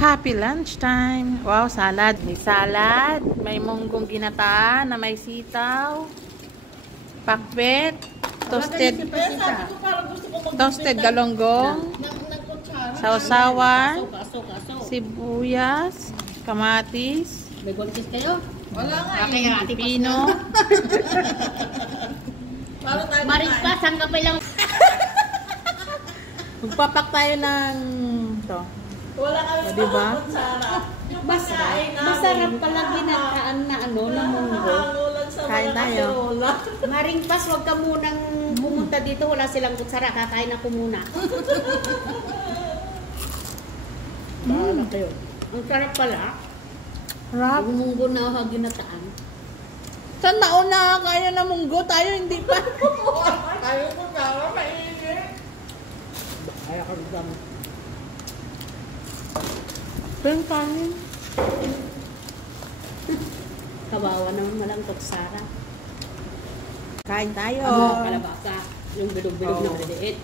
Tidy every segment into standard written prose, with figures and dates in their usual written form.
Happy lunchtime. Wow, salad. May salad. May munggong ginataan na may sitaw. Pakbet. Toasted galonggong. Sausawan. Sibuyas. Kamatis. May gontis kayo? Wala nga Pino. Maris pa, saan ka pa lang? Magpapak tayo ng to. Wala kami diba? Masarap pala ginataan na na munggo. Kain tayo. Maring pas, huwag ka munang pumunta dito. Wala silang kutsara. Kakain ako muna. Bahala kayo. Ang sarap pala. Rap. Yung munggo na ginataan. Saan nauna kaya na munggo? Tayo hindi pa. Tayo ko tara, mainit. Kaya ka rin. Pero kanin. Kawawa naman walang kutsara. Kain tayo. Kalabasa. Yung bilog-bilog na maliit.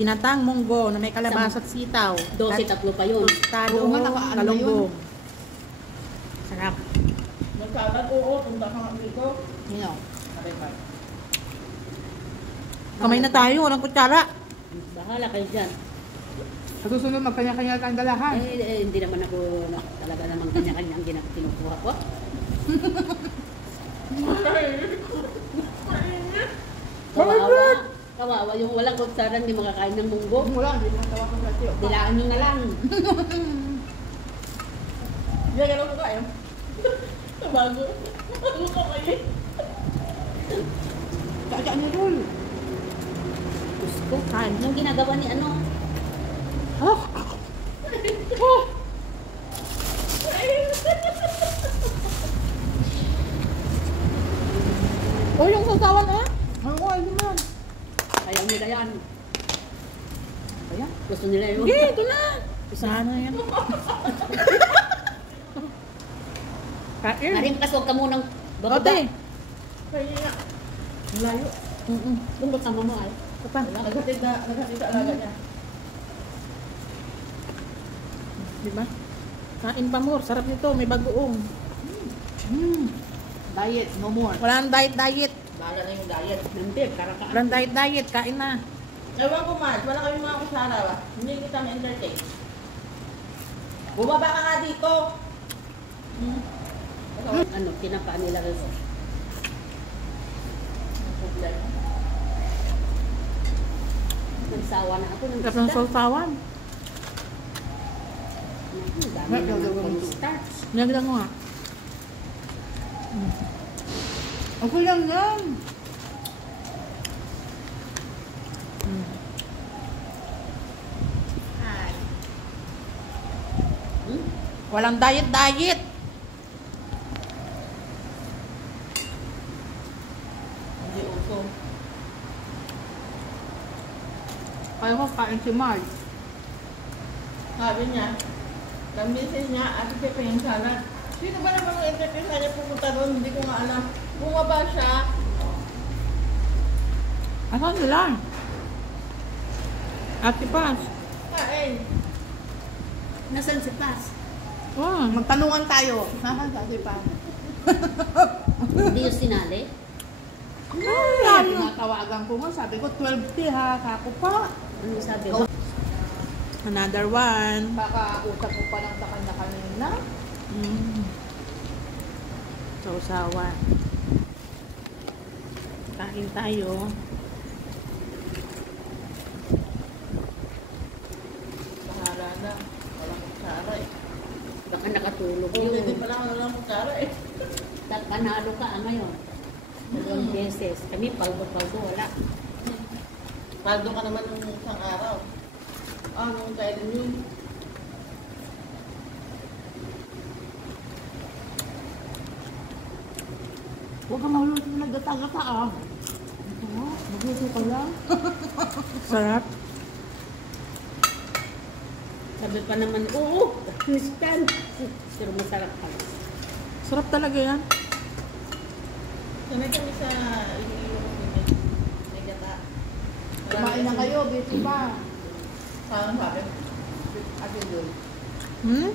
Ginatang munggo na may kalabasa at sitaw. 12, tatlo pa yun. Tado, galonggong. Sarap. Magkalat, oo, punta ka nga dito. Yan. Kamay na tayo, walang kutsara. Bahala kayo dyan. Sa susunod, magkanya-kanya tayong dalahan. Hindi naman ako talaga naman kanya-kanya ang kinukuha ko. Kawawa. Kawawa yung walang kutsara, hindi makakain ng munggo. Wala, hindi matawa ka sa tiyo. Dilaan nyo na lang. Hindi, gano'n ko kayo. Bago. Bago ka kayo. Kaya niyo dun. Gusto. Yung ginagawa ni ano. Oh. Oh. Oh, yung sasawan eh. Oo, ayun na. Ayaw nila yan. Ayan. Gusto nila yun. Sige, ito na. Isahan na yan. Kain. Maring kas, huwag ka munang bababa. Ote. Kaya nga. Malayo. Doon kasama mo ay. Kapan. Naghatid sa alaga niya. Diba? Kain pa more. Sarap nito. May bagoong. Diet, no more. Wala nang diet. Bahala na yung diet. Hindi, karakaan. Walang diet. Kain na. Ewan ko, Mars. Wala kami mga kusara ba? Hindi kita ma-entertain. Bumaba ka nga dito. Ano, kinapaan nila rin. Nagsawa na ako ng Sarap ng sausawan. Ang dami naman starch. Nagdag mo nga. Okay lang yan. Walang diet. Hindi uso. Kaya ko kain si Mark. Sabi niya, kamisin niya at siya pa yung salad. Sino ba naman ang entertain sa niya pumunta doon? Hindi ko nga alam. Bumaba siya. Asan sila? Ate Paz. Kain. Nasaan si Paz? Magtanungan tayo. Nasaan sa si Paz? Hindi yung sinali? Tinatawagan ko nga. Sabi ko, 12 ha. Kako pa. Ano sabi mo? Another one. Baka usap ko pa lang sa kanya kanina. Sausawan. Kain tayo. Bahala na. Walang kutsara eh. Baka nakatulog Oo, hindi yun. pala walang kutsara eh. Panalo ka ngayon. Dalawang beses. Kami, paldo, wala. Paldo ka naman nung isang araw. Nung kailan yun? Huwag kang mahulog na nagdata-gata ah. Ito nga, magluto ka lang. Sarap. Sabi pa naman, oo, Kristan. Pero masarap pala. Sarap talaga yan. Sanay kami sa may gata. Kumain na kayo, busy pa. Parang sabi, Ate Joy. Hmm?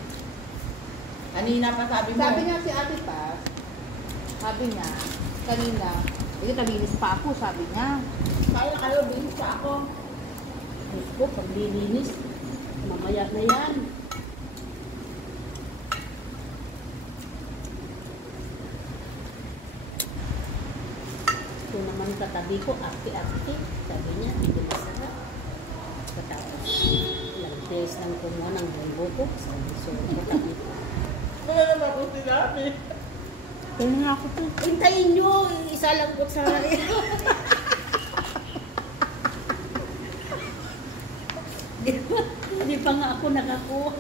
Kanina pa sabi mo. Sabi niya si Ate Paz, sabi niya, kanina, kalinis pa ako, sabi niya. Kaya na kayo, bilis pa ako. Diyos ko, paglilinis, mamaya na yan. Ito naman katabi ko, ate-ate, sabi niya, hindi masarap. Katapos, ilang days lang kumuha ng buko ko, sabi so, katabi ko. Wala naman ako sinabi. Kaya nga ako to. Hintayin nyo, isa lang ko sa Hindi pa nga ako nakakuha.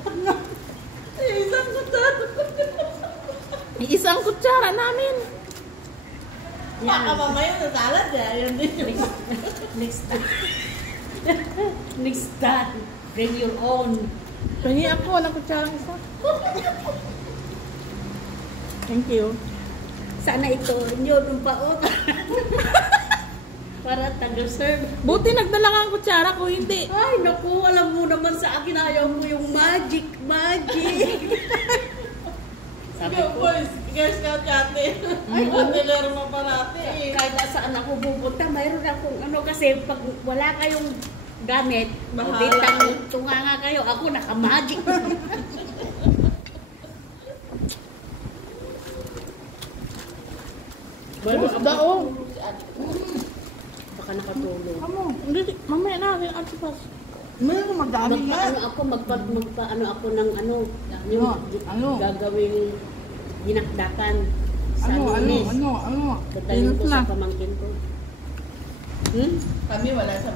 Isang kutsara. Isang kutsara namin. Baka mamaya sa salad eh. Yan din yung... Next time. Next time. Bring your own. Pengi ako ng kutsarang isa. Thank you. Sana ito nyo nung paot. Para taga-serve. Buti nagdala ka ang kutsara ko, hindi. Ay, naku, alam mo naman sa akin, ayaw mo yung magic. Sabi Ikaw ko, boys, guys ka kate. Ay, hoteler mo parati. kahit saan ako pupunta, mayroon akong ano kasi pag wala kayong gamit, Bahala. bitang tunganga kayo, ako naka-magic. Isda, oh. Baka nakatulog. Amo, hindi, mamaya natin ang tipas. Mayroon madami nga. Magpaano ako ng ano, yung Ano? gagawing dinakdakan sa Lunes. Ano? Tatayin ko Init na. sa pamangkin ko. Kami wala sa